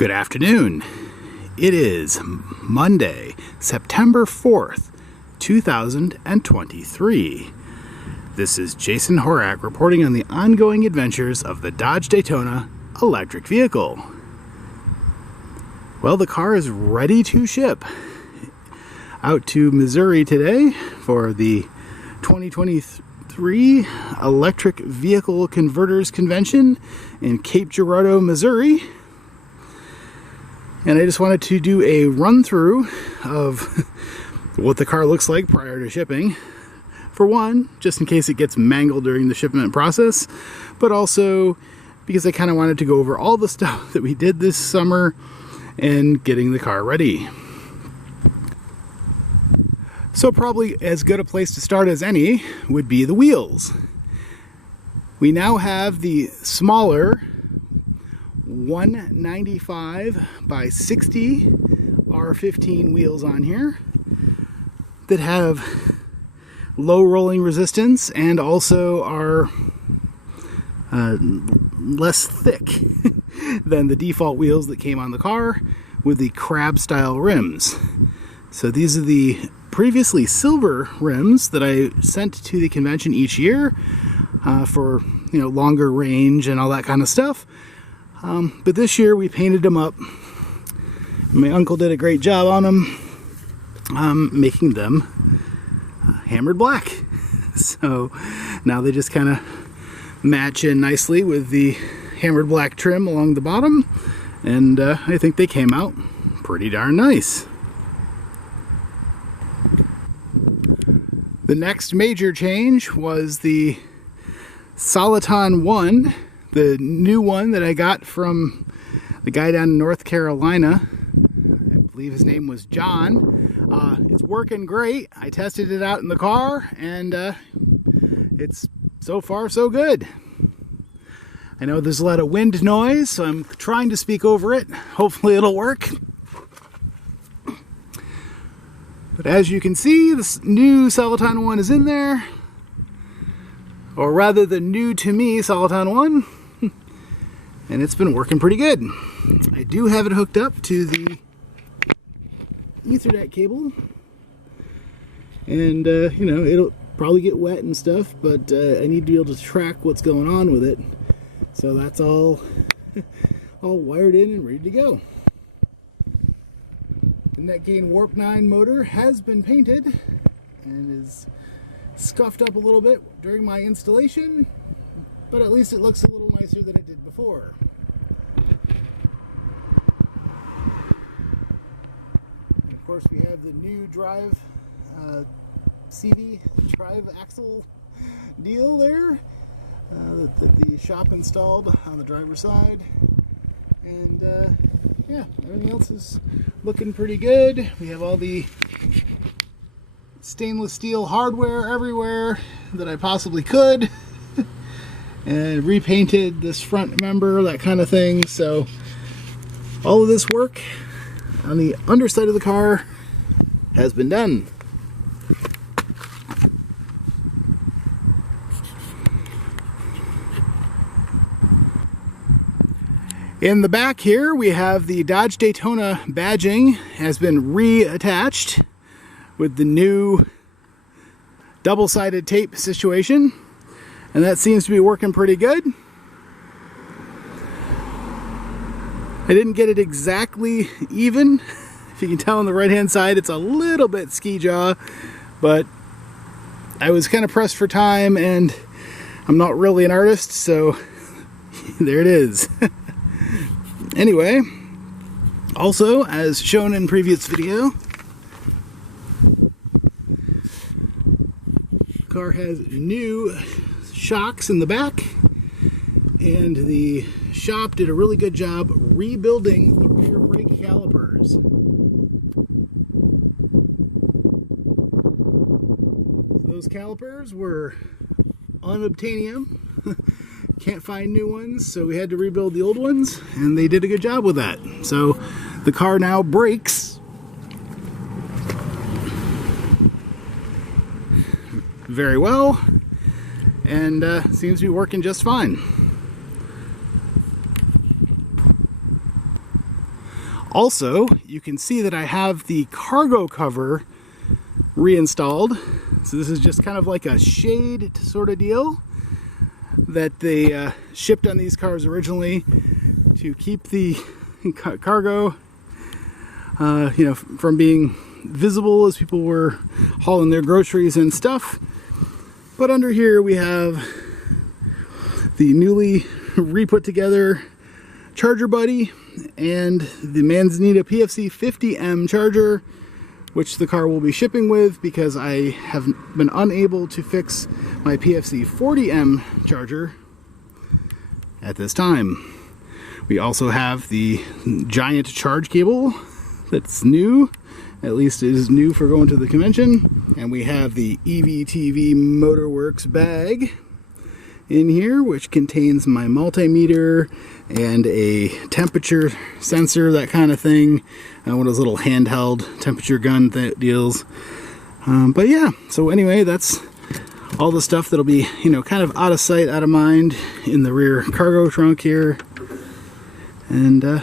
Good afternoon. It is Monday, September 4th, 2023. This is Jason Horak reporting on the ongoing adventures of the Dodge Daytona electric vehicle. Well, the car is ready to ship out to Missouri today for the 2023 Electric Vehicle Converters Convention in Cape Girardeau, Missouri. And I just wanted to do a run through of what the car looks like prior to shipping. For one, just in case it gets mangled during the shipment process, but also because I kind of wanted to go over all the stuff that we did this summer and getting the car ready. So probably as good a place to start as any would be the wheels. We now have the smaller 195 by 60 R15 wheels on here that have low rolling resistance and also are less thick than the default wheels that came on the car with the crab style rims. So these are the previously silver rims that I sent to the convention each year for longer range and all that kind of stuff. But this year we painted them up. My uncle did a great job on them, making them hammered black. So now they just kind of match in nicely with the hammered black trim along the bottom, and I think they came out pretty darn nice. The next major change was the Soliton 1, the new one that I got from the guy down in North Carolina. I believe his name was John. It's working great. I tested it out in the car, and it's so far so good. I know there's a lot of wind noise, so I'm trying to speak over it. Hopefully it'll work. But as you can see, this new Soliton 1 is in there. Or rather, the new to me Soliton 1. And it's been working pretty good. I do have it hooked up to the Ethernet cable. And, it'll probably get wet and stuff, but I need to be able to track what's going on with it. So that's all wired in and ready to go. The Net Gain Warp 9 motor has been painted and is scuffed up a little bit during my installation, but at least it looks a little nicer than it did before. And of course we have the new drive CV drive axle deal there that the shop installed on the driver's side, and yeah, everything else is looking pretty good. We have all the stainless steel hardware everywhere that I possibly could, and repainted this front member, that kind of thing. So all of this work on the underside of the car has been done. In the back here, we have the Dodge Daytona badging has been reattached with the new double-sided tape situation, and that seems to be working pretty good. I didn't get it exactly even. If you can tell on the right-hand side, it's a little bit ski jaw, but I was kind of pressed for time, and I'm not really an artist, so there it is. Anyway, also, as shown in previous video, the car has new shocks in the back, and the shop did a really good job rebuilding the rear brake calipers. So those calipers were unobtainium. Can't find new ones, so we had to rebuild the old ones, and they did a good job with that. So the car now brakes very well, and seems to be working just fine. Also, you can see that I have the cargo cover reinstalled. So this is just kind of like a shade sort of deal that they shipped on these cars originally to keep the cargo from being visible as people were hauling their groceries and stuff. But under here we have the newly re-put together charger buddy and the Manzanita PFC 50M charger, which the car will be shipping with because I have been unable to fix my PFC 40M charger at this time. We also have the giant charge cable that's new, at least it is new for going to the convention. And we have the EVTV Motorworks bag in here, which contains my multimeter and a temperature sensor, that kind of thing. One of those little handheld temperature gun deals. But yeah, so anyway, that's all the stuff that'll be, kind of out of sight, out of mind in the rear cargo trunk here. And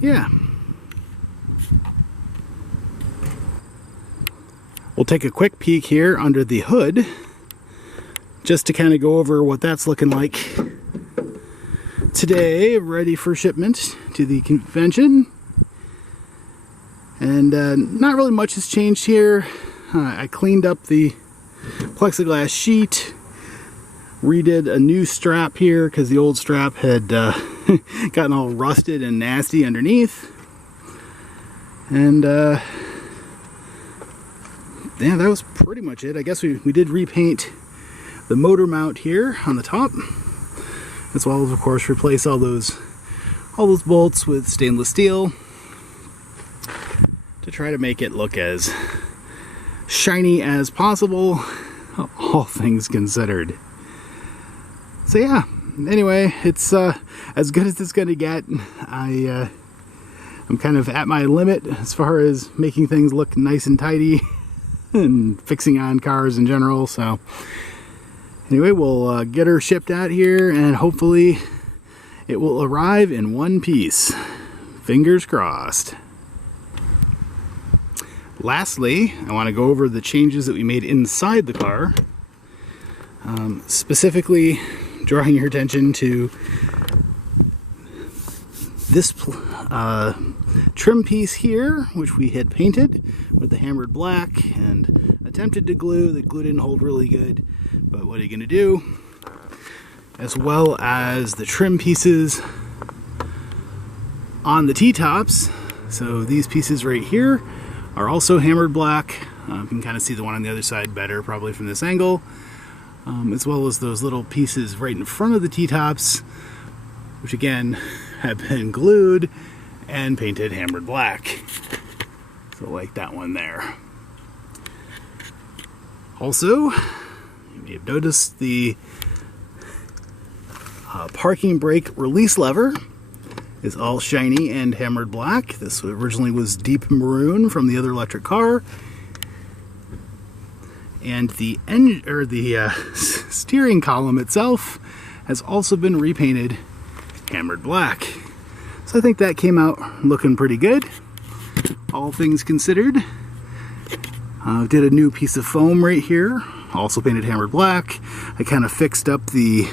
yeah. We'll take a quick peek here under the hood just to kind of go over what that's looking like today, ready for shipment to the convention. And not really much has changed here. I cleaned up the plexiglass sheet, redid a new strap here because the old strap had gotten all rusted and nasty underneath. And yeah, that was pretty much it. I guess we did repaint the motor mount here on the top, as well as, of course, replace all those bolts with stainless steel to try to make it look as shiny as possible, all things considered. So yeah, anyway, it's as good as it's going to get. I'm kind of at my limit as far as making things look nice and tidy and fixing on cars in general. So anyway, we'll get her shipped out here and hopefully it will arrive in one piece. Fingers crossed. Lastly, I want to go over the changes that we made inside the car. Specifically drawing your attention to this trim piece here, which we had painted with the hammered black and attempted to glue. The glue didn't hold really good, but what are you going to do? As well as the trim pieces on the T-tops. So these pieces right here are also hammered black. You can kind of see the one on the other side better probably from this angle. As well as those little pieces right in front of the T-tops, which again have been glued and painted hammered black. So like that one there. Also, you may have noticed the parking brake release lever is all shiny and hammered black. This originally was deep maroon from the other electric car. And the steering column itself has also been repainted hammered black. So I think that came out looking pretty good, all things considered. Did a new piece of foam right here, also painted hammered black. I kind of fixed up the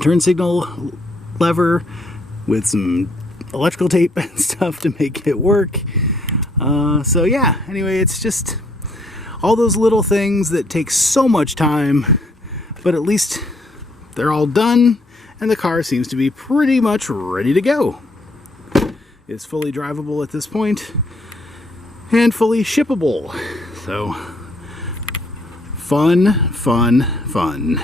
turn signal lever with some electrical tape and stuff to make it work. So yeah, anyway, it's just all those little things that take so much time, but at least they're all done and the car seems to be pretty much ready to go. It's fully drivable at this point and fully shippable. So fun, fun, fun.